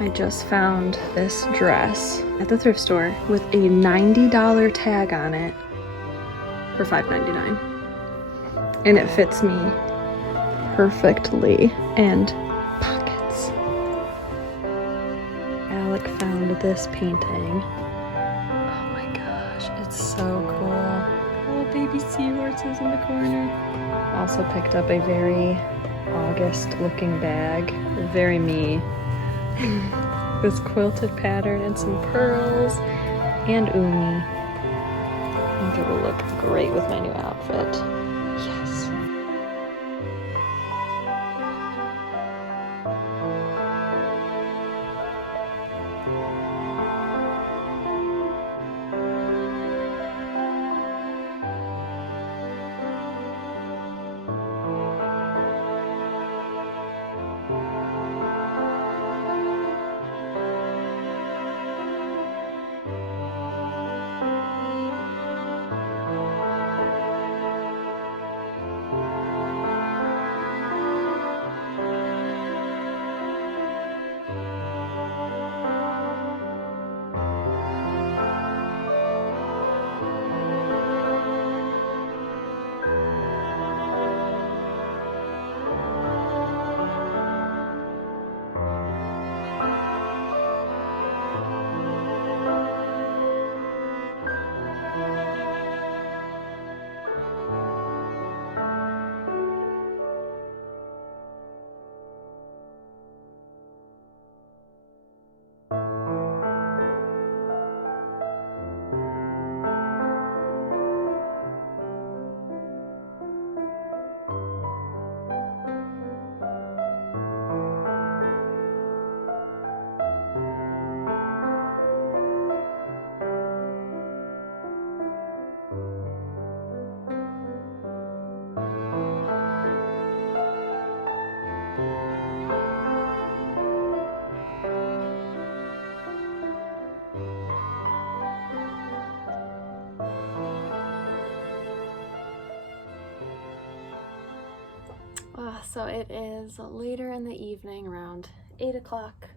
I just found this dress at the thrift store with a $90 tag on it for $5.99. And it fits me perfectly. And pockets. Alec found this painting. Oh my gosh, it's so cool. Little baby seahorses in the corner. Also picked up a very August looking bag. Very me. This quilted pattern and some pearls and umi. I think it will look great with my new outfit. Yes. So it is later in the evening, around 8 o'clock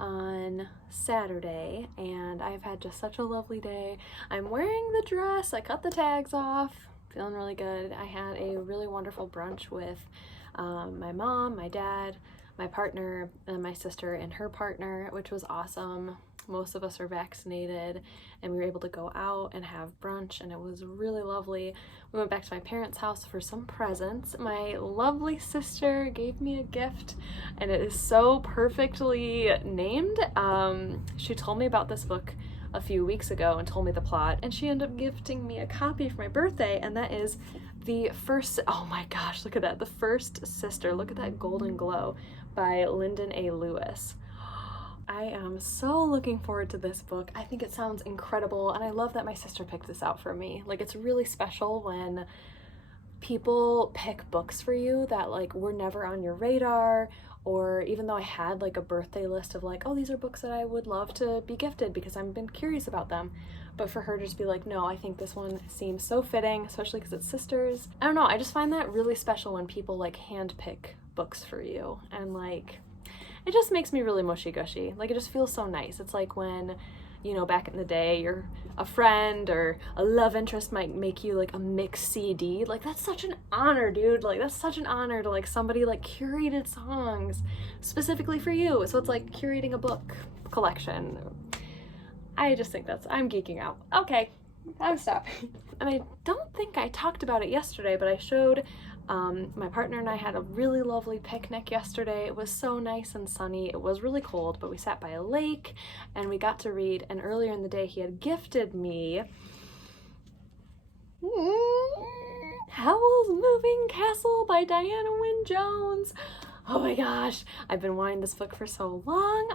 on Saturday, and I've had just such a lovely day. I'm wearing the dress, I cut the tags off, feeling really good. I had a really wonderful brunch with my mom, my dad, my partner, and my sister and her partner, which was awesome. Most of us are vaccinated, and we were able to go out and have brunch, and it was really lovely. We went back to my parents' house for some presents. My lovely sister gave me a gift, and it is so perfectly named. She told me about this book a few weeks ago and told me the plot, and she ended up gifting me a copy for my birthday, and that is The First, oh my gosh, look at that, The First Sister, look at that golden glow, by Lyndon A. Lewis. I am so looking forward to this book. I think it sounds incredible, and I love that my sister picked this out for me. Like, it's really special when people pick books for you that like were never on your radar, or even though I had like a birthday list of like, oh, these are books that I would love to be gifted because I've been curious about them, but for her to just be like, no, I think this one seems so fitting, especially because it's sisters. I don't know, I just find that really special when people like hand pick books for you, and like it just makes me really mushy-gushy. Like, it just feels so nice. It's like when, you know, back in the day, a friend or a love interest might make you like a mixed CD. Like, that's such an honor, dude. Like, that's such an honor to like somebody like curated songs specifically for you. So it's like curating a book collection. I just think I'm geeking out. Okay, I'm stopping. And I don't think I talked about it yesterday, but I showed my partner and I had a really lovely picnic yesterday. It was so nice and sunny. It was really cold, but we sat by a lake and we got to read, and earlier in the day he had gifted me Howl's Moving Castle by Diana Wynne Jones. Oh my gosh, I've been wanting this book for so long.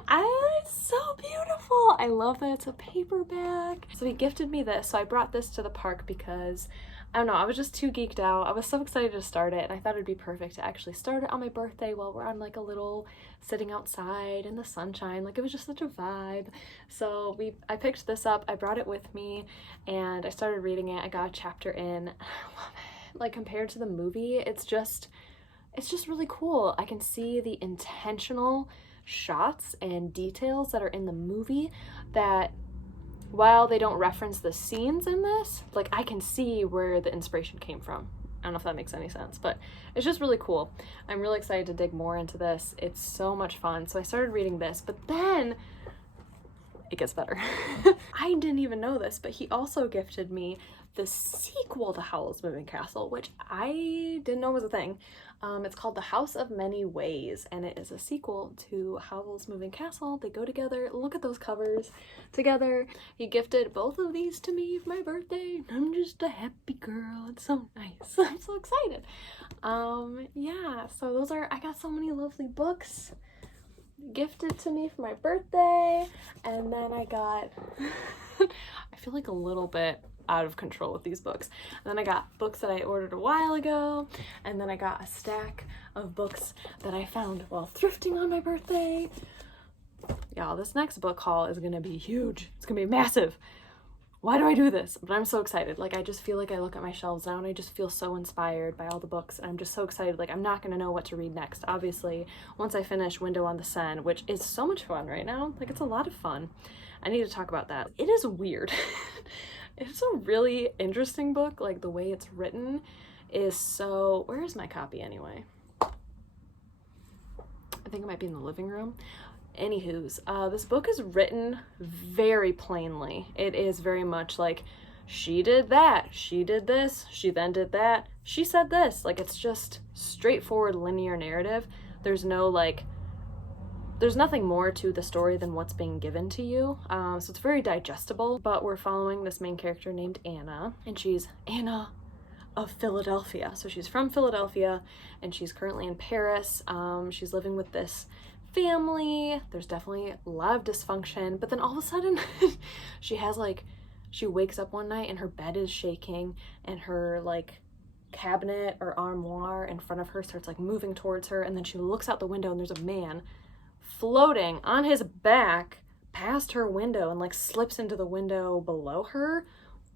It's so beautiful. I love that it's a paperback. So he gifted me this, so I brought this to the park because I don't know, I was just too geeked out. I was so excited to start it, and I thought it'd be perfect to actually start it on my birthday while we're on like a little sitting outside in the sunshine. Like, it was just such a vibe. So I picked this up, I brought it with me, and I started reading it. I got a chapter in. I love it. Like, compared to the movie, it's just really cool. I can see the intentional shots and details that are in the movie that, while they don't reference the scenes in this, like I can see where the inspiration came from. I don't know if that makes any sense, but it's just really cool. I'm really excited to dig more into this. It's so much fun. So I started reading this, but then it gets better. I didn't even know this, but he also gifted me the sequel to Howl's Moving Castle, which I didn't know was a thing. It's called The House of Many Ways, and it is a sequel to Howl's Moving Castle. They go together. Look at those covers together. He gifted both of these to me for my birthday. I'm just a happy girl. It's so nice. I'm so excited. Yeah, so those are, I got so many lovely books gifted to me for my birthday, and then I got I feel like a little bit out of control with these books. And then I got books that I ordered a while ago, and then I got a stack of books that I found while thrifting on my birthday. Y'all, this next book haul is gonna be huge. It's gonna be massive. Why do I do this? But I'm so excited. Like, I just feel like I look at my shelves now and I just feel so inspired by all the books, and I'm just so excited. Like, I'm not gonna know what to read next, obviously, once I finish Window on the Seine, which is so much fun right now. Like, it's a lot of fun. I need to talk about that. It is weird. It's a really interesting book. Like, the way it's written is so... Where is my copy anyway? I think it might be in the living room. Anywho's, this book is written very plainly. It is very much like, she did that, she did this, she then did that, she said this. Like, it's just straightforward linear narrative. There's no, like, there's nothing more to the story than what's being given to you. So it's very digestible, but we're following this main character named Anna, and she's Anna of Philadelphia. So she's from Philadelphia, and she's currently in Paris. She's living with this family. There's definitely a lot of dysfunction, but then all of a sudden she wakes up one night and her bed is shaking, and her like cabinet or armoire in front of her starts like moving towards her, and then she looks out the window and there's a man floating on his back past her window and like slips into the window below her,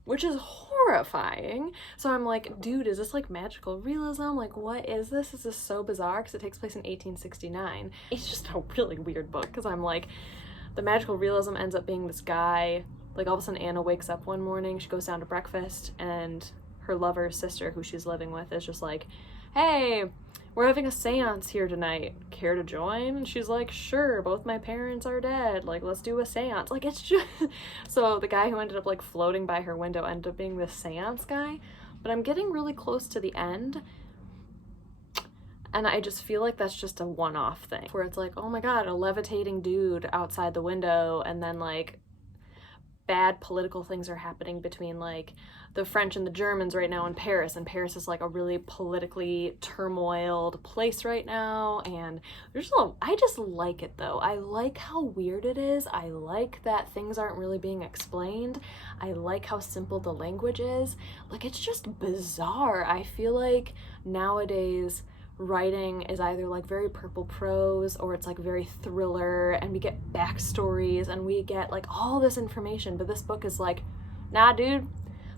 which is horrifying. So I'm like, dude, is this like magical realism? Like, what is this? This is so bizarre because it takes place in 1869. It's just a really weird book because I'm like, the magical realism ends up being this guy. Like, all of a sudden Anna wakes up one morning, she goes down to breakfast, and her lover's sister, who she's living with, is just like, hey, we're having a seance here tonight. Care to join? And she's like, sure, both my parents are dead. Like, let's do a seance. Like, it's just... So the guy who ended up, like, floating by her window ended up being this seance guy. But I'm getting really close to the end, and I just feel like that's just a one-off thing. Where it's like, oh my god, a levitating dude outside the window, and then, like, bad political things are happening between, like, the French and the Germans right now in Paris, and Paris is like a really politically turmoiled place right now, and there's I just like it though. I like how weird it is. I like that things aren't really being explained. I like how simple the language is. Like, it's just bizarre. I feel like nowadays writing is either like very purple prose or it's like very thriller, and we get backstories and we get like all this information, but this book is like, nah dude,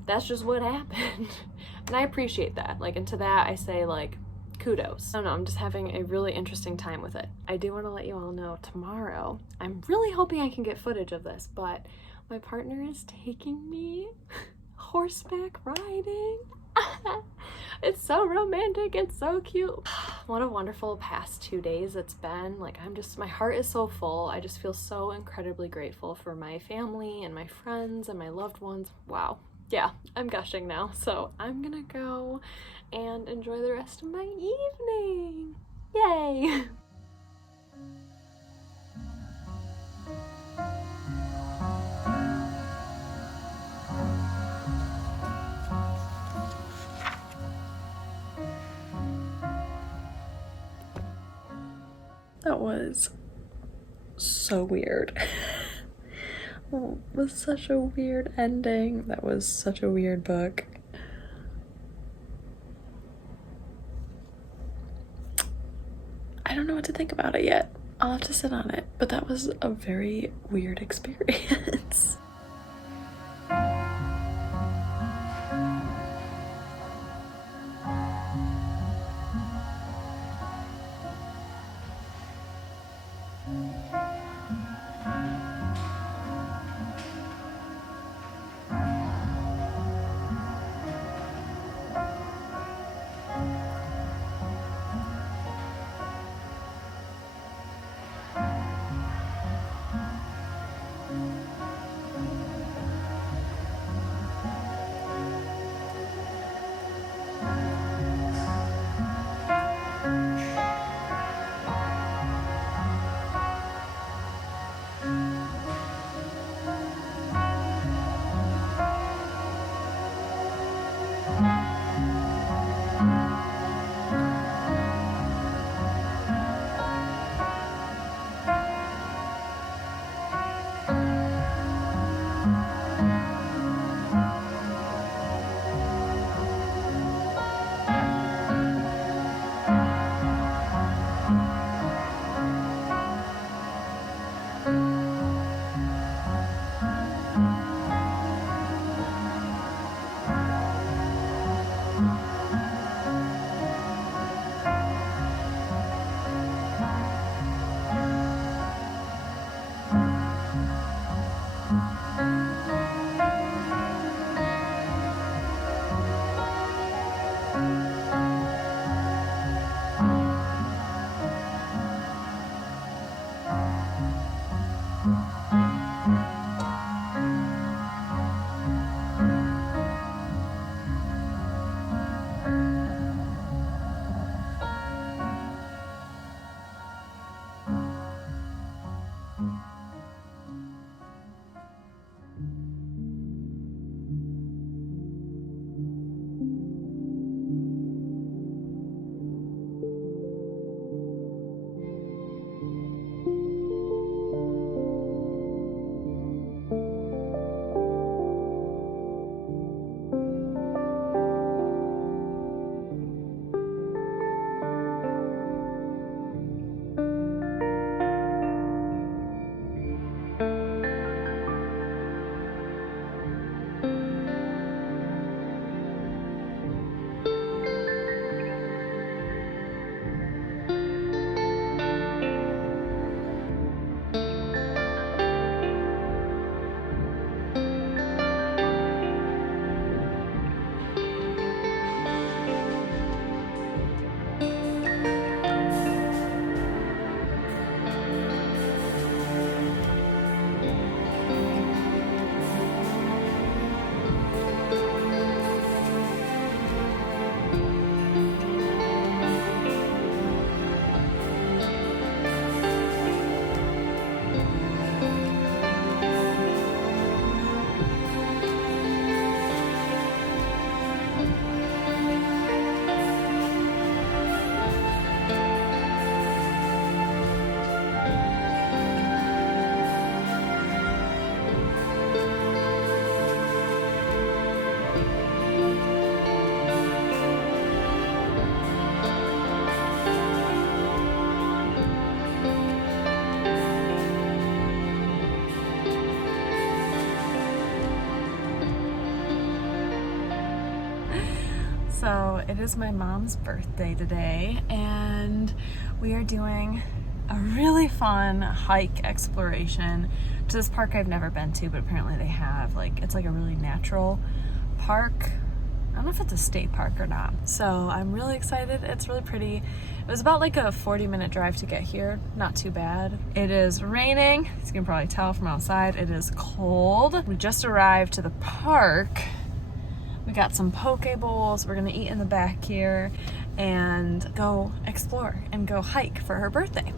that's just what happened. And I appreciate that. Like, and to that I say, like, kudos. I don't know, I'm just having a really interesting time with it. I do want to let you all know tomorrow, I'm really hoping I can get footage of this, but my partner is taking me horseback riding. It's so romantic, it's so cute. What a wonderful past 2 days it's been. Like, my heart is so full. I just feel so incredibly grateful for my family and my friends and my loved ones. Wow. Yeah, I'm gushing now, so I'm gonna go and enjoy the rest of my evening. Yay! That was so weird. Oh, it was such a weird ending. That was such a weird book. I don't know what to think about it yet. I'll have to sit on it, but that was a very weird experience. So it is my mom's birthday today, and we are doing a really fun hike exploration to this park I've never been to, but apparently they have. Like, it's like a really natural park. I don't know if it's a state park or not. So I'm really excited. It's really pretty. It was about like a 40-minute drive to get here. Not too bad. It is raining. As you can probably tell from outside, it is cold. We just arrived to the park. We got some poke bowls. We're gonna eat in the back here and go explore and go hike for her birthday.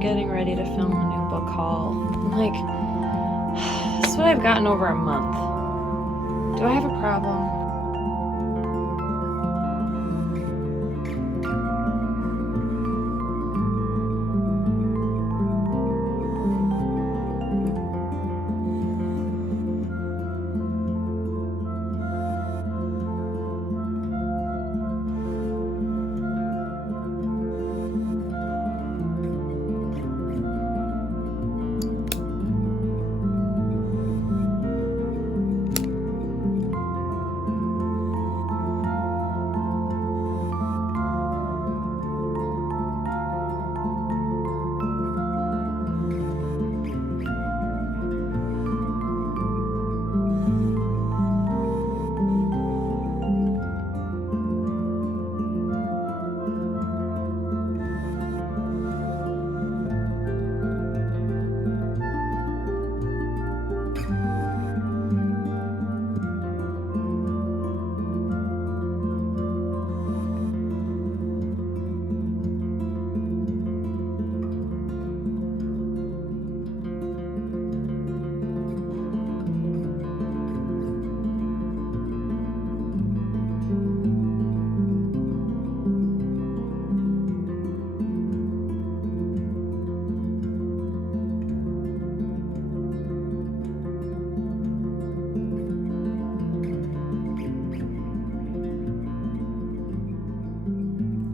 I'm getting ready to film a new book haul. I'm like, this is what I've gotten over a month. Do I have a problem?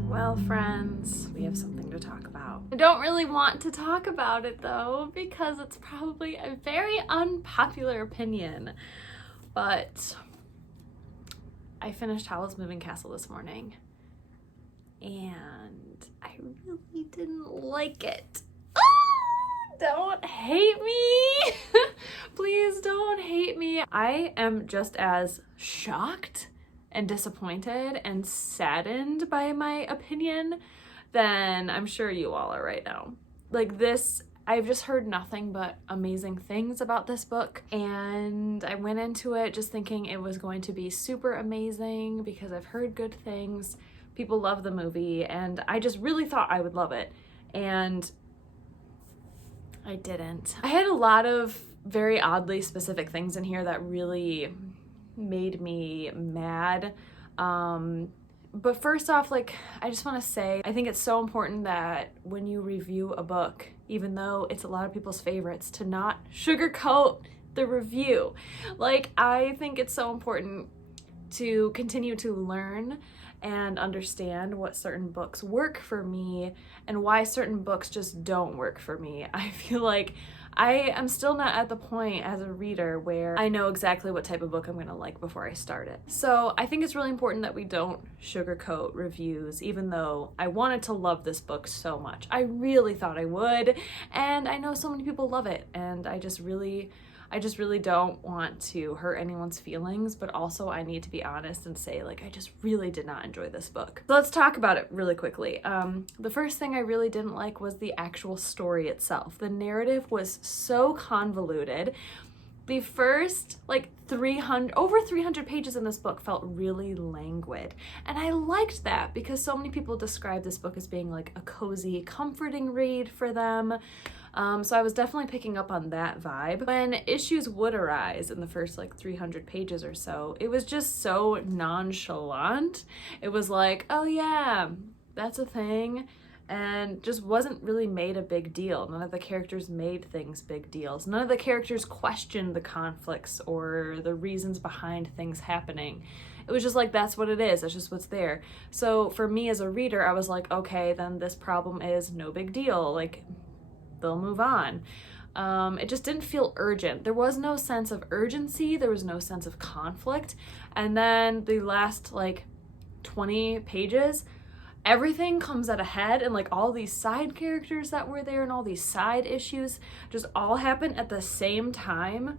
Well, friends, we have something to talk about. I don't really want to talk about it though, because it's probably a very unpopular opinion, but I finished Howl's Moving Castle this morning and I really didn't like it. Don't hate me. Please don't hate me. I am just as shocked and disappointed and saddened by my opinion than I'm sure you all are right now. Like this, I've just heard nothing but amazing things about this book, and I went into it just thinking it was going to be super amazing because I've heard good things. People love the movie, and I just really thought I would love it, and I didn't. I had a lot of very oddly specific things in here that really made me mad. But first off, like, I just want to say, I think it's so important that when you review a book, even though it's a lot of people's favorites, to not sugarcoat the review. Like, I think it's so important to continue to learn and understand what certain books work for me and why certain books just don't work for me. I feel like I am still not at the point as a reader where I know exactly what type of book I'm gonna like before I start it. So I think it's really important that we don't sugarcoat reviews, even though I wanted to love this book so much. I really thought I would, and I know so many people love it, and I just really don't want to hurt anyone's feelings, but also I need to be honest and say, like, I just really did not enjoy this book. So let's talk about it really quickly. The first thing I really didn't like was the actual story itself. The narrative was so convoluted. The first, like, over 300 pages in this book felt really languid. And I liked that because so many people describe this book as being like a cozy, comforting read for them. So I was definitely picking up on that vibe. When issues would arise in the first like 300 pages or so, it was just so nonchalant. It was like, oh yeah, that's a thing, and just wasn't really made a big deal. None of the characters made things big deals. None of the characters questioned the conflicts or the reasons behind things happening. It was just like, that's what it is, that's just what's there. So for me as a reader, I was like, okay, then this problem is no big deal. Like, they'll move on. It just didn't feel urgent. There was no sense of urgency. There was no sense of conflict. And then the last like 20 pages, everything comes at a head, and like all these side characters that were there and all these side issues just all happen at the same time.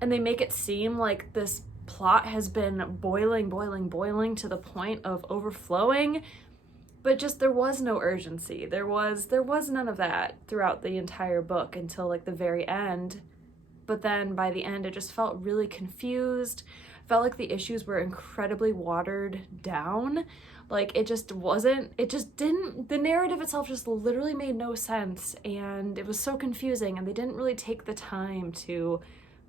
And they make it seem like this plot has been boiling to the point of overflowing. But just there was no urgency. There was none of that throughout the entire book until like the very end. But then by the end, it just felt really confused. felt like the issues were incredibly watered down. Like it just didn't, the narrative itself just literally made no sense, and it was so confusing, and they didn't really take the time to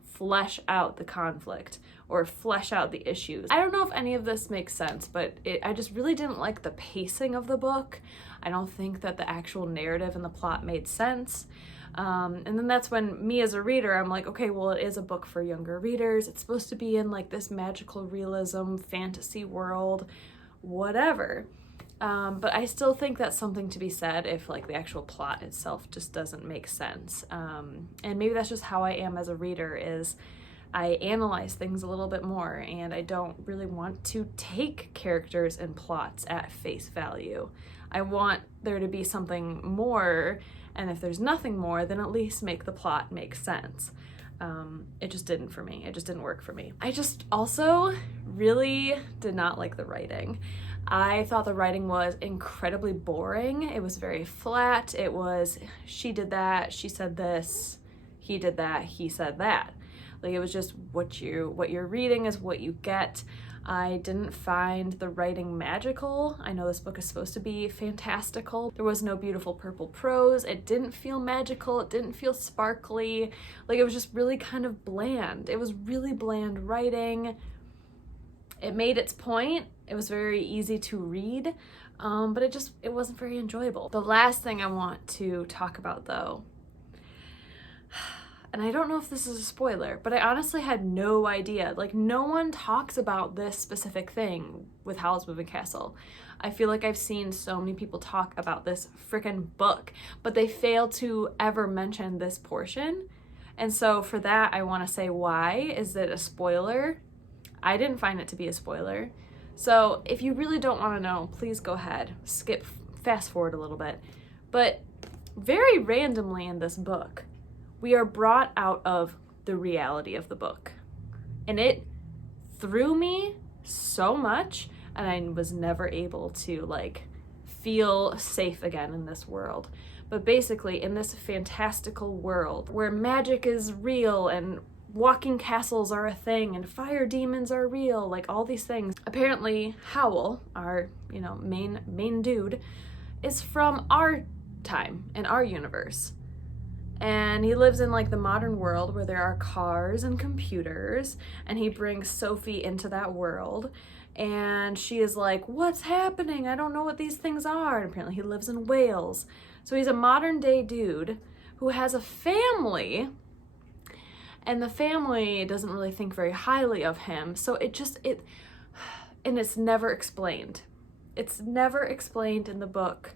flesh out the conflict or flesh out the issues. I don't know if any of this makes sense, but I just really didn't like the pacing of the book. I don't think that the actual narrative and the plot made sense. And then that's when me as a reader, I'm like, okay, well, it is a book for younger readers. It's supposed to be in like this magical realism, fantasy world, whatever. But I still think that's something to be said if like the actual plot itself just doesn't make sense. And maybe that's just how I am as a reader, is I analyze things a little bit more, and I don't really want to take characters and plots at face value. I want there to be something more, and if there's nothing more, then at least make the plot make sense. It just didn't for me. It just didn't work for me. I just also really did not like the writing. I thought the writing was incredibly boring. It was very flat. It was, she did that, she said this, he did that, he said that. Like, it was just what you're reading is what you get. I didn't find the writing magical. I know this book is supposed to be fantastical. There was no beautiful purple prose. It didn't feel magical. It didn't feel sparkly. Like, it was just really kind of bland. It was really bland writing. It made its point. It was very easy to read, but it wasn't very enjoyable. The last thing I want to talk about, though, and I don't know if this is a spoiler, but I honestly had no idea. Like, no one talks about this specific thing with Howl's Moving Castle. I feel like I've seen so many people talk about this freaking book, but they fail to ever mention this portion. And so for that, I want to say, why is it a spoiler? I didn't find it to be a spoiler. So if you really don't want to know, please go ahead, fast forward a little bit. But very randomly in this book, we are brought out of the reality of the book. And it threw me so much, and I was never able to like feel safe again in this world. But basically, in this fantastical world where magic is real and walking castles are a thing and fire demons are real, like all these things. Apparently Howl, our, main dude, is from our time in our universe. And he lives in like the modern world where there are cars and computers, and he brings Sophie into that world. And she is like, what's happening? I don't know what these things are. And apparently he lives in Wales. So he's a modern day dude who has a family, and the family doesn't really think very highly of him. So and it's never explained. It's never explained in the book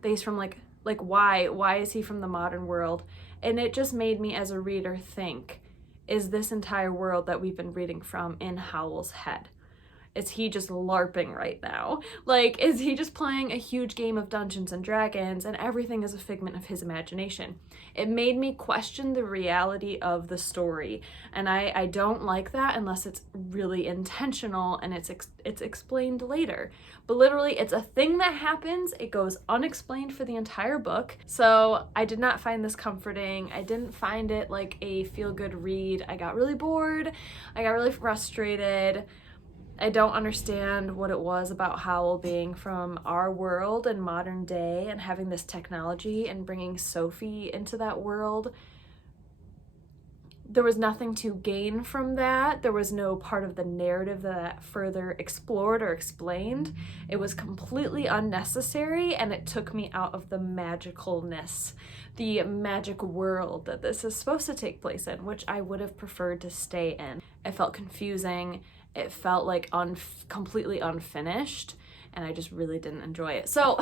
that he's from like why is he from the modern world? And it just made me as a reader think, is this entire world that we've been reading from in Howl's head? Is he just LARPing right now? Like, is he just playing a huge game of Dungeons and Dragons and everything is a figment of his imagination? It made me question the reality of the story, and I don't like that unless it's really intentional and it's explained later. But literally, it's a thing that happens. It goes unexplained for the entire book. So I did not find this comforting. I didn't find it like a feel-good read. I got really bored. I got really frustrated. I don't understand what it was about Howl being from our world and modern day and having this technology and bringing Sophie into that world. There was nothing to gain from that. There was no part of the narrative that further explored or explained. It was completely unnecessary, and it took me out of the magicalness, the magic world that this is supposed to take place in, which I would have preferred to stay in. It felt confusing. It felt like completely unfinished, and I just really didn't enjoy it. So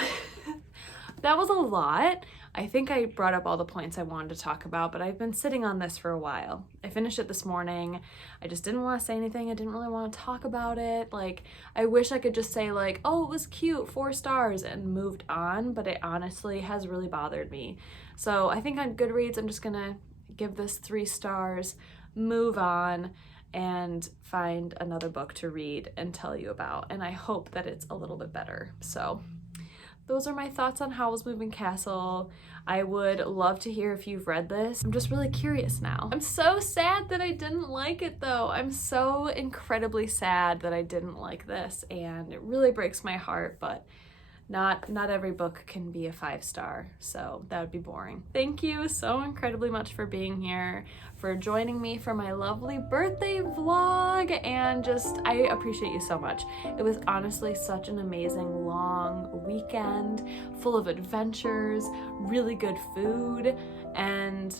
that was a lot. I think I brought up all the points I wanted to talk about, but I've been sitting on this for a while. I finished it this morning. I just didn't want to say anything. I didn't really want to talk about it. Like, I wish I could just say like, oh, it was cute, 4 stars, and moved on, but it honestly has really bothered me. So I think on Goodreads, I'm just gonna give this 3 stars, move on, and find another book to read and tell you about. And I hope that it's a little bit better. So those are my thoughts on Howl's Moving Castle. I would love to hear if you've read this. I'm just really curious now. I'm so sad that I didn't like it though. I'm so incredibly sad that I didn't like this, and it really breaks my heart, but not every book can be a 5-star, so that would be boring. Thank you so incredibly much for being here, for joining me for my lovely birthday vlog, and just, I appreciate you so much. It was honestly such an amazing long weekend, full of adventures, really good food, and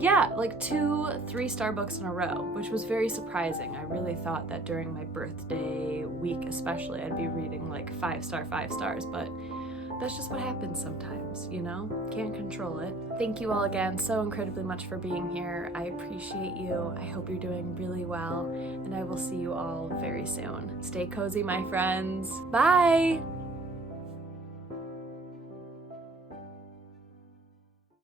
yeah, like 2 3-star books in a row, which was very surprising. I really thought that during my birthday week especially, I'd be reading like 5-star, 5 stars, but that's just what happens sometimes, you know? Can't control it. Thank you all again so incredibly much for being here. I appreciate you. I hope you're doing really well, and I will see you all very soon. Stay cozy, my friends. Bye!